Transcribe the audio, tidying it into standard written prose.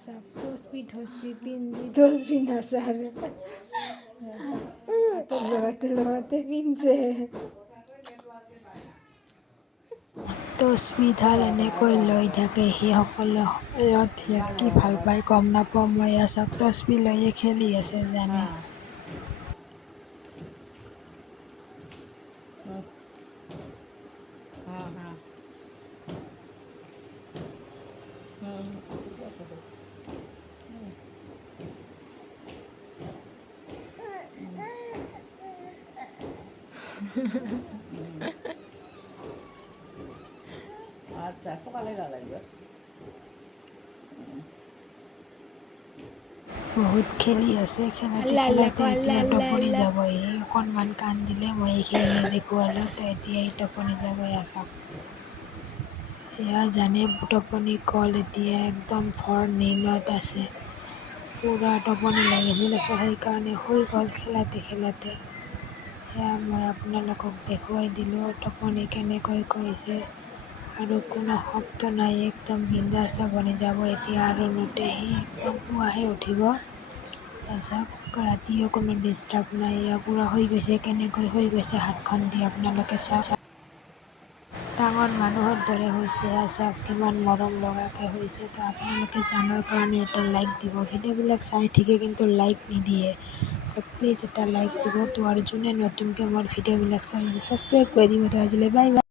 সব তসবি পিন্দি তসবি না স্যাৰ হাতে লোহাতে পিন্ধছে তসবিধাৰ এনেকৈ লৈ থাকে সি সকলো সময়ত ইয়াক কি ভাল পায় গম নাপাওঁ মই চাওক তসবি লৈয়ে খেলি আছে জানে আচ্ছা সকালে যা লাগবে বহুত খেলি আছে খেলাতে খেলাতে এতিয়া টোপনি যাবই অকণমান কান দিলে মই এইখিনি দেখুৱালোঁ তো এতিয়া টোপনি যাবই চাওক এয়া জানে টোপনি গ'ল এতিয়া একদম ভৰ নীলত আছে পূৰা টোপনি লাগিছিল সেইকাৰণে শুই গ'ল খেলাতে এয়া মই আপোনালোকক দেখুৱাই দিলোঁ টোপনি কেনেকৈ গৈছে আৰু কোনো শব্দ নাই একদম বিন্দাছ টোপনি যাব এতিয়া আৰু নুঠে সি একদম পুৱাহে উঠিব চাওক ৰাতিও কোনো ডিষ্টাৰ্ব নাই এয়া পূৰা হৈ গৈছে কেনেকৈ হৈ গৈছে হাতখন দি আপোনালোকে চাওক ডাঙৰ মানুহৰ দৰে হৈছে চাওক কিমান মৰম লগাকৈ হৈছে তো আপোনালোকে জানাৰ কাৰণে এটা লাইক দিব ভিডিঅ'বিলাক চাই ঠিকে কিন্তু লাইক নিদিয়ে তো প্লিজ এটা লাইক দিব তো আৰু যোনে নতুনকৈ মোৰ ভিডিঅ'বিলাক চাই ছাবস্ক্ৰাইব কৰি দিব তো আজিলৈ বাই বাই